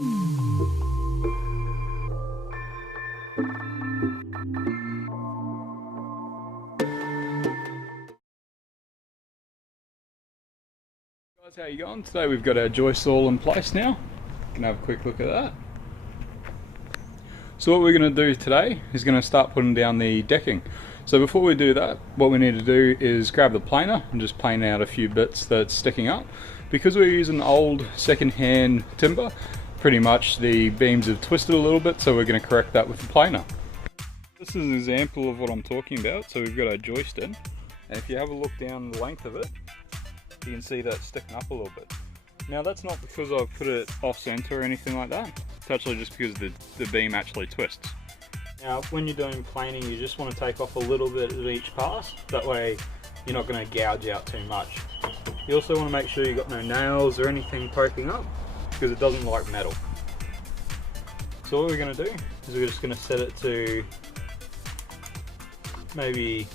Guys, how you going? Today we've got our joists all in place now. You can have a quick look at that. So what we're going to do today is going to start putting down the decking. So before we do that, what we need to do is grab the planer and just plane out a few bits that's sticking up. Because we're using old second-hand timber, pretty much the beams have twisted a little bit, so we're going to correct that with the planer. This is an example of what I'm talking about. So we've got our joist in, and if you have a look down the length of it, you can see that it's sticking up a little bit. Now that's not because I've put it off center or anything like that. It's actually just because the beam actually twists. Now when you're doing planing, you just want to take off a little bit at each pass. That way you're not going to gouge out too much. You also want to make sure you've got no nails or anything poking up, because it doesn't like metal. So what we're going to do is we're just going to set it to maybe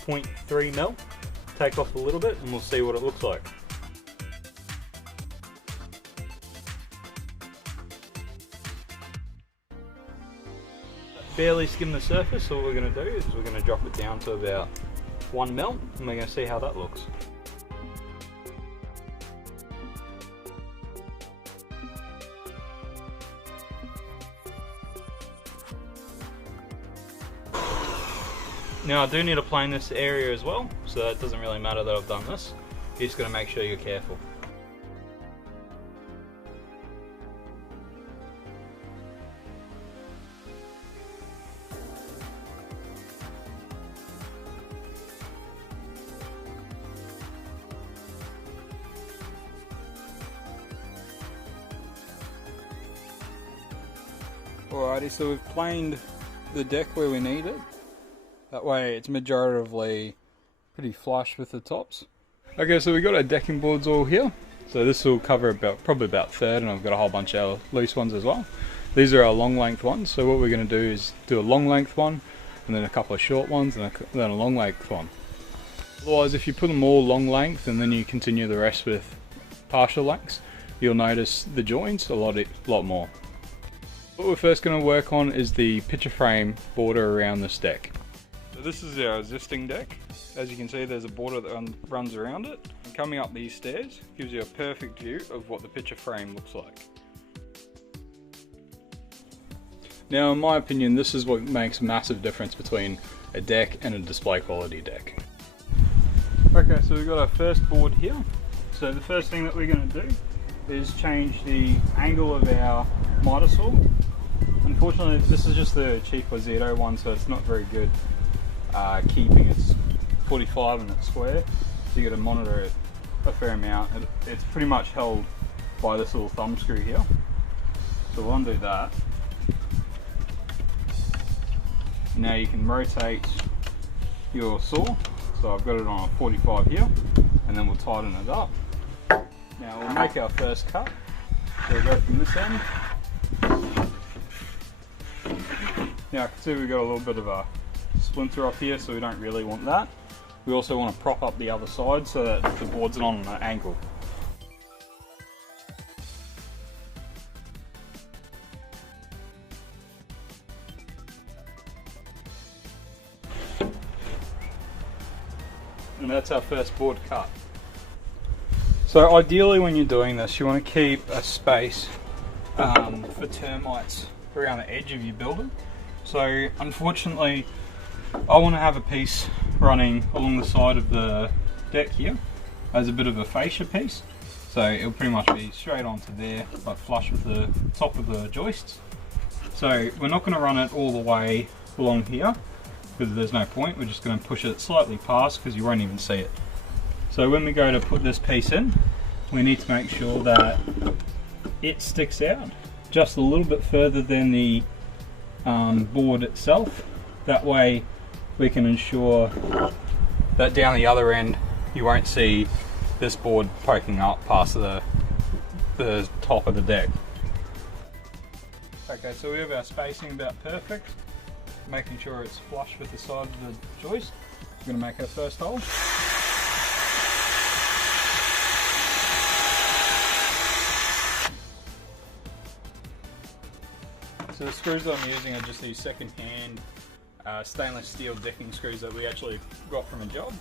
0.3 mil. Take off a little bit and we'll see what it looks like. Barely skim the surface, so what we're going to do is we're going to drop it down to about 1 mil and we're going to see how that looks. Now I do need to plane this area as well, so it doesn't really matter that I've done this. You're just got to make sure you're careful. Alrighty, so we've planed the deck where we need it. That way it's majoritively pretty flush with the tops. Okay, so we've got our decking boards all here. So this will cover probably about a third, and I've got a whole bunch of loose ones as well. These are our long length ones, so what we're going to do is do a long length one, and then a couple of short ones, and then a long length one. Otherwise, if you put them all long length and then you continue the rest with partial lengths, you'll notice the joints a lot more. What we're first going to work on is the picture frame border around this deck. So this is our existing deck. As you can see, there's a border that runs around it. And coming up these stairs gives you a perfect view of what the picture frame looks like. Now in my opinion, this is what makes a massive difference between a deck and a display quality deck. Okay, so we've got our first board here. So the first thing that we're going to do is change the angle of our miter saw. Unfortunately, this is just the cheap Ozito one, so it's not very good keeping its 45 and its square, so you got to monitor it a fair amount. It's pretty much held by this little thumb screw here, so we'll undo that. Now you can rotate your saw, so I've got it on a 45 here, and then we'll tighten it up. Now we'll make our first cut, so we'll go from this end. Now I can see we've got a little bit of a splinter up here, so we don't really want that. We also want to prop up the other side so that the board's not on an angle. And that's our first board cut. So ideally when you're doing this, you want to keep a space for termites around the edge of your building. So unfortunately, I want to have a piece running along the side of the deck here as a bit of a fascia piece. So it'll pretty much be straight onto there, but flush with the top of the joists. So we're not going to run it all the way along here, because there's no point. We're just going to push it slightly past, because you won't even see it. So when we go to put this piece in, we need to make sure that it sticks out just a little bit further than the board itself. That way we can ensure that down the other end you won't see this board poking up past the top of the deck. Okay, so we have our spacing about perfect, making sure it's flush with the side of the joist. We're going to make our first hole. So the screws that I'm using are just these second-hand stainless steel decking screws that we actually got from a job.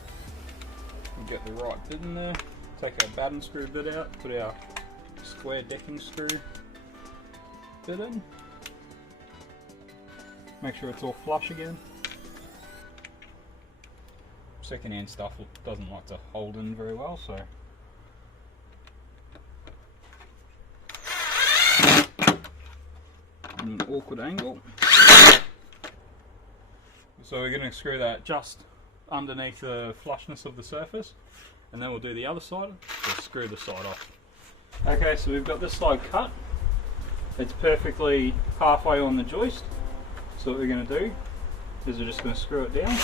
We'll get the right bit in there, take our batten screw bit out, put our square decking screw bit in. Make sure it's all flush again. Second-hand stuff doesn't like to hold in very well, so an awkward angle. So we're going to screw that just underneath the flushness of the surface, and then we'll do the other side. Just screw the side off. Okay, so we've got this side cut. It's perfectly halfway on the joist. So what we're going to do is we're just going to screw it down.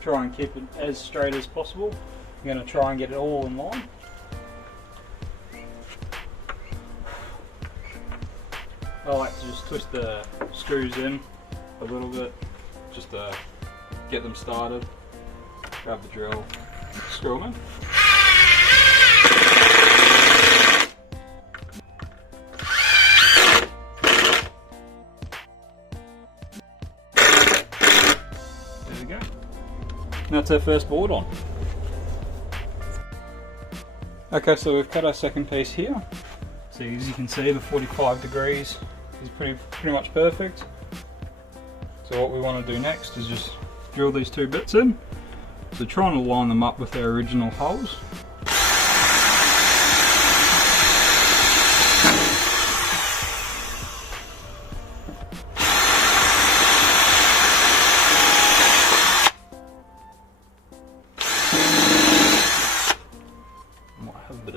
Try and keep it as straight as possible. I'm going to try and get it all in line. I like to just twist the screws in a little bit, just to get them started. Grab the drill, screw them in. There we go. That's our first board on. Okay, so we've cut our second piece here. So as you can see, the 45 degrees is pretty much perfect. So what we want to do next is just drill these two bits in. So trying to line them up with our original holes.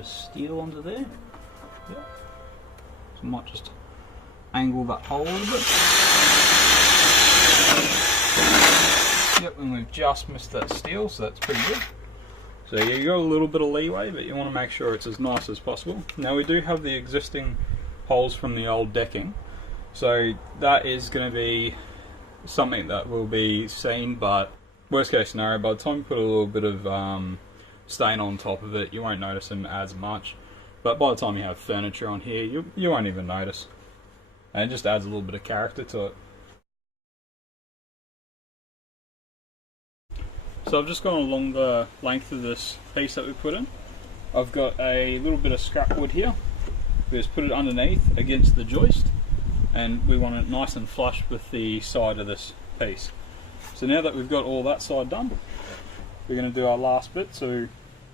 Steel under there. Yep. So I might just angle that hole a little bit. Yep, and we've just missed that steel, so that's pretty good. So you got a little bit of leeway, but you want to make sure it's as nice as possible. Now we do have the existing holes from the old decking, so that is going to be something that will be seen, but worst case scenario, by the time you put a little bit of stain on top of it, you won't notice them as much, but by the time you have furniture on here, you won't even notice, and it just adds a little bit of character to it. So I've just gone along the length of this piece that we put in. I've got a little bit of scrap wood here. We just put it underneath against the joist, and we want it nice and flush with the side of this piece. So now that we've got all that side done, we're going to do our last bit. So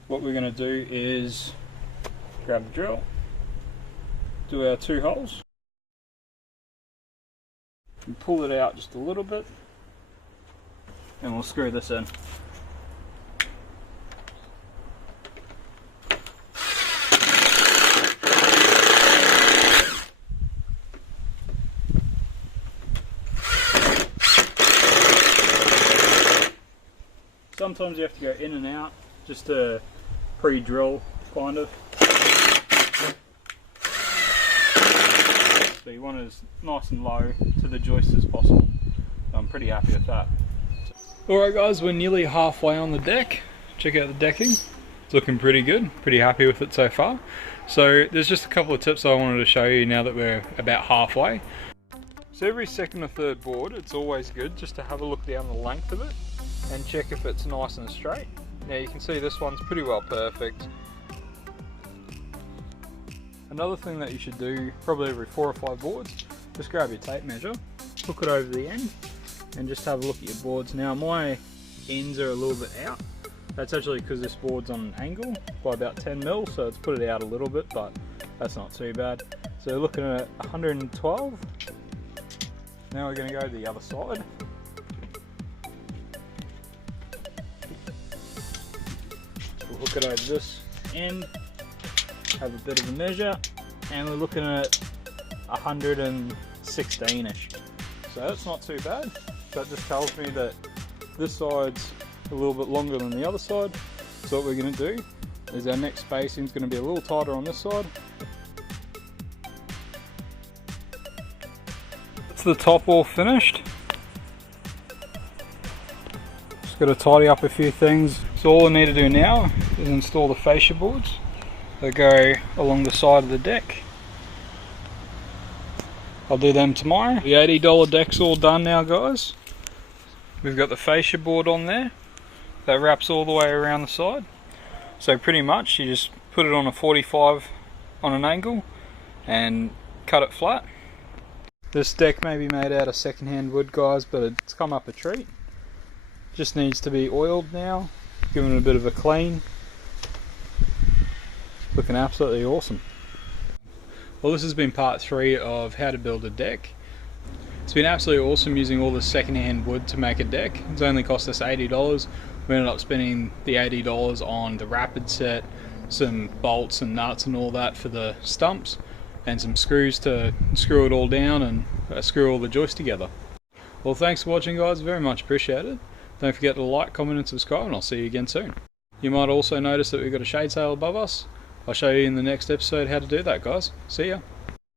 what we're going to do is grab the drill, do our two holes, and pull it out just a little bit, and we'll screw this in. Sometimes you have to go in and out just to pre-drill, kind of. So you want it as nice and low to the joist as possible. I'm pretty happy with that. Alright guys, we're nearly halfway on the deck. Check out the decking. It's looking pretty good. Pretty happy with it so far. So there's just a couple of tips I wanted to show you now that we're about halfway. So every second or third board, it's always good just to have a look down the length of it and check if it's nice and straight. Now you can see this one's pretty well perfect. Another thing that you should do probably every 4 or 5 boards, just grab your tape measure, hook it over the end, and just have a look at your boards. Now my ends are a little bit out. That's actually because this board's on an angle by about 10 mil, so it's put it out a little bit, but that's not too bad. So looking at 112. Now we're going to go to the other side. We'll hook it over this end, have a bit of a measure, and we're looking at 116-ish. So that's not too bad. That just tells me that this side's a little bit longer than the other side. So what we're going to do is our next spacing is going to be a little tighter on this side. That's the top all finished. Just got to tidy up a few things. So all I need to do now is install the fascia boards. that go along the side of the deck. I'll do them tomorrow. The $80 deck's all done now, guys. We've got the fascia board on there that wraps all the way around the side. So pretty much you just put it on a 45 on an angle and cut it flat. This deck may be made out of second-hand wood, guys, but it's come up a treat. Just needs to be oiled now, given it a bit of a clean. Looking absolutely awesome. Well, this has been part 3 of how to build a deck. It's been absolutely awesome using all the second-hand wood to make a deck. It's only cost us $80. We ended up spending the $80 on the rapid set, some bolts and nuts and all that for the stumps, and some screws to screw it all down and screw all the joists together. Well, thanks for watching, guys, very much appreciated. Don't forget to like, comment and subscribe, and I'll see you again soon. You might also notice that we've got a shade sail above us. I'll show you in the next episode how to do that, guys. See ya.